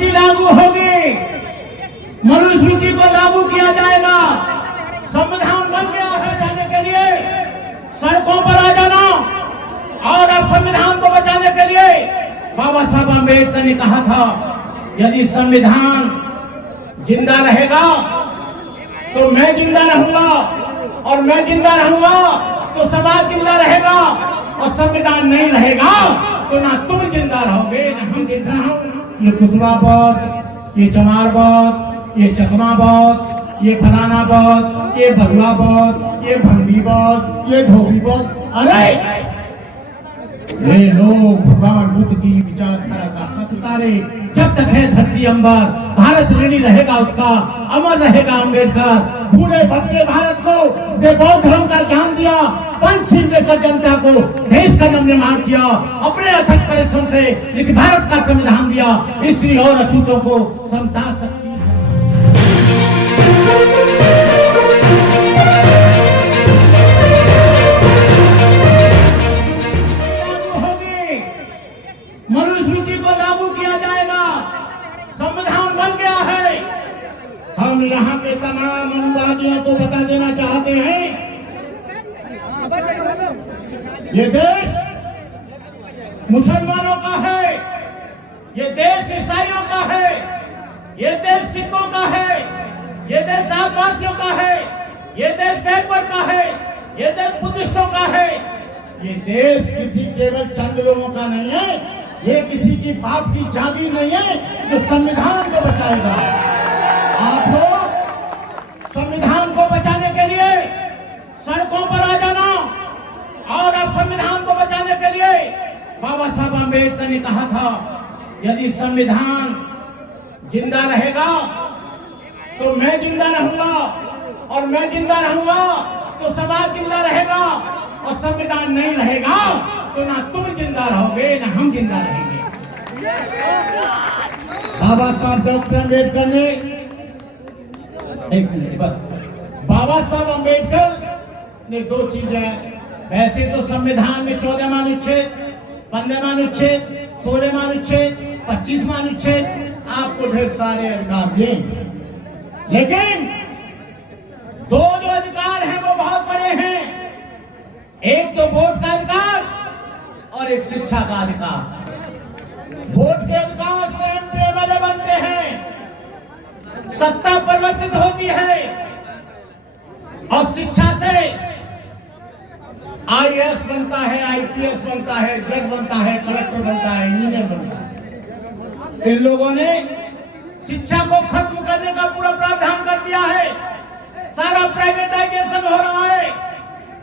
मनुस्मृति लागू होगी, मनुस्मृति को लागू किया जाएगा। संविधान बन गया है जाने के लिए, सड़कों पर आ जाना। और अब संविधान को बचाने के लिए बाबा साहब अम्बेडकर ने कहा था, यदि संविधान जिंदा रहेगा तो मैं जिंदा रहूंगा, और मैं जिंदा रहूंगा तो समाज जिंदा रहेगा, और संविधान नहीं रहेगा तो ना तुम जिंदा रहोगे ना हम जिंदा रहोगे। ये कुशवा बौद्ध, ये चमार बौद्ध, ये चकमा बौद्ध, ये फलाना बौद्ध, ये भगवा बौद्ध, ये भंगी बौद्ध, ये धोबी बौद्ध, अरे ये लोग भगवान बुद्ध की विचारधारा का हंस उतारे। जब तक है धरती अंबर, भारत ऋणी रहेगा उसका, अमर रहेगा अम्बेडकर। भूले भटके भारत को जो बौद्ध धर्म का ज्ञान दिया, पंचशील देकर जनता को देश का नवनिर्माण किया, अपने अथक परिश्रम से एक भारत का संविधान दिया, स्त्री और अछूतों को समता शक्ति। मनुस्मृति को लागू किया जाएगा। संविधान बन गया है। हम यहाँ के तमाम अनुवादियों को बता देना चाहते हैं, ये देश मुसलमानों का है, ये देश ईसाइयों का है, ये देश सिखों का है, ये देश आदिवासियों का है, ये देश बैकवर्ड का है, ये देश बुद्धिस्टों का है। ये देश किसी केवल चंद लोगों का नहीं है, ये किसी की बाप की जागीर नहीं है जो संविधान को बचाएगा। आप लोग संविधान को बचाने के लिए सड़कों पर आ जाना। और अब संविधान को बचाने के लिए बाबा साहब अम्बेडकर ने कहा था, यदि संविधान जिंदा रहेगा तो मैं जिंदा रहूंगा, और मैं जिंदा रहूंगा तो समाज जिंदा रहेगा, और संविधान नहीं रहेगा तो ना तुम जिंदा रहोगे ना हम जिंदा रहेंगे। बाबा साहब डॉक्टर अम्बेडकर ने, एक मिनट बस, बाबा साहब अम्बेडकर ने दो चीजें, वैसे तो संविधान में 14वां अनुच्छेद, 15वां अनुच्छेद, 16वां अनुच्छेद, 25वां अनुच्छेद आपको ढेर सारे अधिकार दिए, लेकिन दो जो अधिकार हैं वो बहुत बड़े हैं। एक तो वोट का अधिकार और एक शिक्षा का अधिकार। वोट के अधिकार से एमपी एमएलए बनते हैं, सत्ता परिवर्तित होती है, और शिक्षा से आईएएस बनता है, आईपीएस बनता है, जज बनता है, कलेक्टर बनता है, इंजीनियर बनता है। इन लोगों ने शिक्षा को खत्म करने का पूरा प्रावधान कर दिया है, सारा प्राइवेटाइजेशन हो रहा है।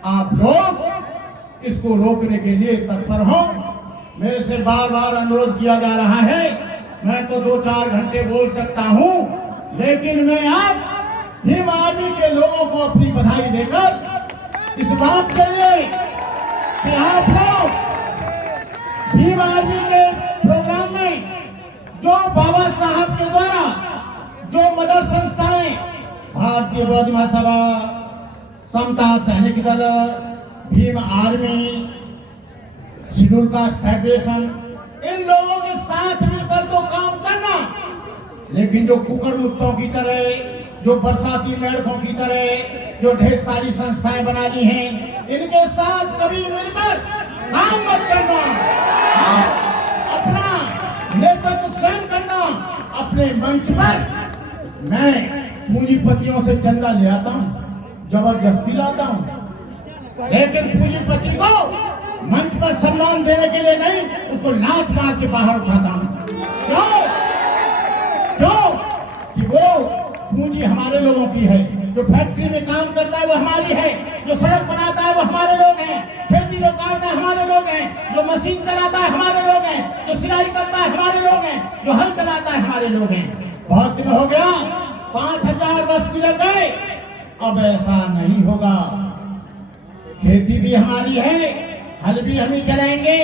आप लोग इसको रोकने के लिए तत्पर हो। मेरे से बार बार अनुरोध किया जा रहा है, मैं तो 2-4 घंटे बोल सकता हूं, लेकिन मैं आज भीम आर्मी के लोगों को अपनी बधाई देकर इस बात के लिए कि आप लोग भीम आर्मी के प्रोग्राम में जो बाबा साहब के द्वारा जो मदर संस्थाएं, भारतीय बौद्ध महासभा, Samata Sainik Dal, Bhim army, schedule caste federation, इन लोगों के साथ मिलकर तो काम करना, लेकिन जो कुकर मुक्तों की तरह, जो बरसाती मेढकों की तरह जो ढेर सारी संस्थाएं बना ली हैं, इनके साथ कभी मिलकर काम मत करना। अपना नेतृत्व स्वयं करना। अपने मंच पर मैं पूंजीपतियों से चंदा ले आता हूँ, जबरदस्ती लाता हूँ, लेकिन पूंजीपति को मंच पर सम्मान देने के लिए नहीं, उसको लात मार के बाहर उठाता हूँ। क्यों? कि वो पूंजी हमारे लोगों की है। जो फैक्ट्री में काम करता है वो हमारी है, जो सड़क बनाता है वो हमारे लोग हैं, खेती जो काटता है हमारे लोग हैं, जो मशीन चलाता है हमारे लोग हैं, जो सिलाई करता है हमारे लोग हैं, जो हल चलाता है हमारे लोग हैं। बहुत दिन हो गया, 5000 वर्ष गुजर गए, अब ऐसा नहीं होगा। खेती भी हमारी है, हल भी हम ही चलाएंगे,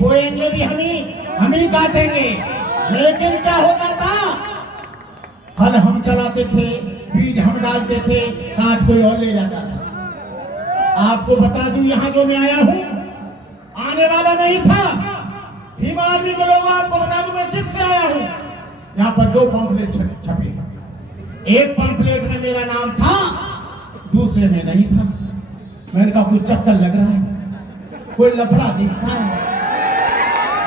बोएंगे भी हम ही काटेंगे। लेकिन क्या होता था, हल हम चलाते थे, बीज हम डालते थे, काट कोई और ले जाता था। आपको बता दूं, यहाँ जो मैं आया हूँ आने वाला नहीं था। भीम आर्मी के लोग आपको बता दूं, मैं जिससे आया हूँ यहाँ पर 2 पंपलेट छपे। एक पंपलेट में मेरा नाम था, दूसरे में नहीं था। मैंने कहा कुछ चक्कर लग रहा है, कोई लफड़ा दिखता है।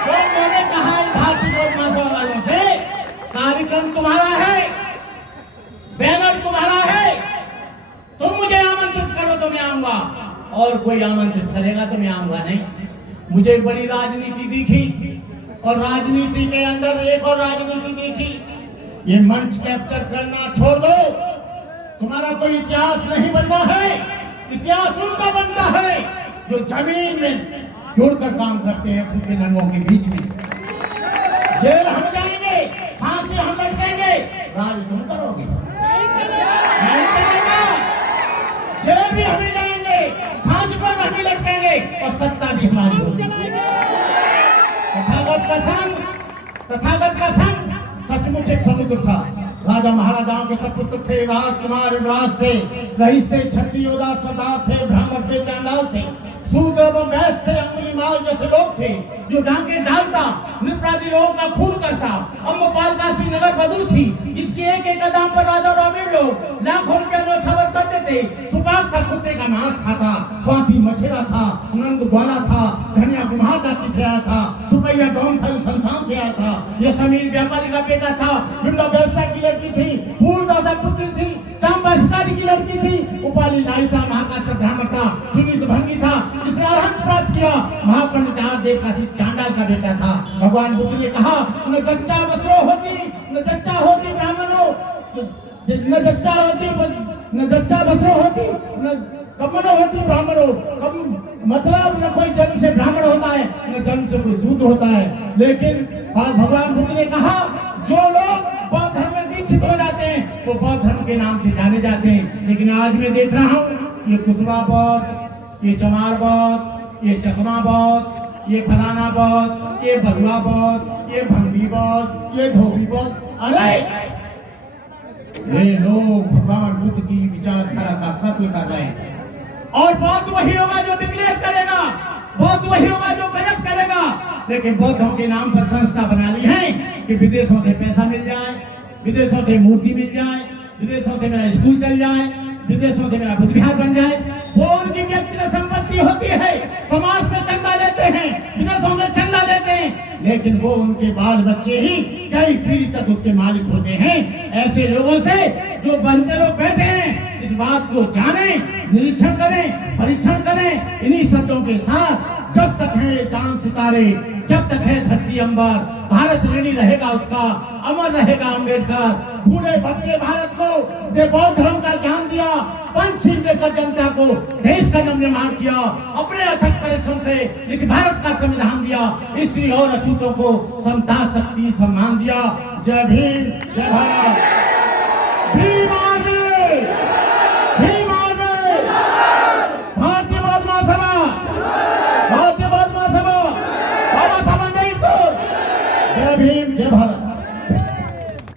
तो मैंने कहा भारतीय बदमाशों वालों से, कार्यक्रम तुम्हारा है, बैनर तुम्हारा है, तुम मुझे आमंत्रित करो तो मैं आऊंगा, और कोई आमंत्रित करेगा तो मैं आऊंगा नहीं। मुझे बड़ी राजनीति दिखी, और राजनीति के अंदर एक और राजनीति देखी। ये मंच कैप्चर करना छोड़ दो, तुम्हारा कोई इतिहास नहीं बनना है। इतिहास उनका बनता है जो जमीन में जुड़कर काम करते हैं, भूखे नंगों के बीच में। जेल हम जाएंगे, फांसी हम लटकेंगे, राज तुम करोगे, नहीं चलेगा। जेल भी हमें जाएंगे, फांसी पर हमें लटकेंगे, और सत्ता भी हमारी होगी। तथागत का संग सचमुच एक समुद्र था। राजा महाराजाओं के सपुत्र थे, राजकुमार युवराज थे, रईस थे, क्षत्रिय योद्धा सरदार थे, ब्राह्मण थे, चांडाल थे, शूद्र एवं वैश्य थे, अंगुलीमाल जैसे लोग थे जो डांके डालता, निरपराधी लोगों का खून करता। अम्बपाल काशी नगर वधू थी, इसके एक एक कदम पर राजा और अमीर लोग लाखों रुपया नोट खबर करते थे। सुपाक था, कुत्ते का मांस खाता, स्वाति मछेरा था, नंद ग्वाला था, धनिया कुम्हार जाति से आया था, सुपैया डॉन था, संस्थान से आया था, यह समीर व्यापारी का बेटा था, बिमला व्यवसाय की लड़की थी, फूलदासा पुत्री थी, चांबा शिकारी की लड़की थी, उपाली नाई था, महाकाश्यप ब्राह्मण था, सुनीत भंगी था, जिसने अरहंत प्राप्त किया, महापंडित देव का चांडाल का बेटा था। भगवान बुद्ध ने कहा, न जच्चा बसो होती, न जच्चा होती ब्राह्मणों, न जच्चा होती, न जच्चा बसो होती, न कमनो होती ब्राह्मणों। मतलब न कोई जन्म से ब्राह्मण होता है, न जन्म से कोई शूद्र होता है। लेकिन भगवान बुद्ध ने कहा, जो लोग बौद्ध धर्म में दीक्षित हो जाते हैं वो बौद्ध धर्म के नाम से जाने जाते हैं। लेकिन आज मैं देख रहा हूँ, ये कुशवा बौद्ध, ये चमार बौद्ध, ये चकमा बौद्ध, ये फलाना बौद्ध, ये बलुआ बौद्ध, ये भंगी बौद्ध, ये धोबी बौद्ध। अरे ये लोग भगवान बुद्ध की विचारधारा का कत्ल कर रहे हैं। और बौद्ध वही होगा जो डिक्लेयर करेगा, बौद्ध वही होगा जो गलत करेगा। लेकिन बौद्धों के नाम पर संस्था बना ली है कि विदेशों से पैसा मिल जाए, विदेशों से मूर्ति मिल जाए, विदेशों से मेरा स्कूल चल जाए, विदेशों से मेरा बुद्ध विहार बन जाए। वो उनकी व्यक्तिगत संपत्ति होती है, समाज से चंदा लेते हैं, विदेशों से चंदा लेते हैं, लेकिन वो उनके बाल बच्चे ही कई पीढ़ी तक उसके मालिक होते हैं। ऐसे लोगों से जो बनते लोग बैठे हैं, इस बात को जाने, निरीक्षण करें, परीक्षण करें। इन्हीं शब्दों के साथ, जब तक है चांद सितारे, जब तक है धरती अंबर, भारत ऋणी रहेगा उसका, अमर रहेगा अम्बेडकर। भूले भटके भारत को जो बौद्ध धर्म का ज्ञान दिया, पंचशील देकर जनता को देश का निर्माण किया, अपने अथक परिश्रम से एक भारत का संविधान दिया, स्त्री और अछूतों को समता शक्ति सम्मान दिया। जय भीम, जय भारत।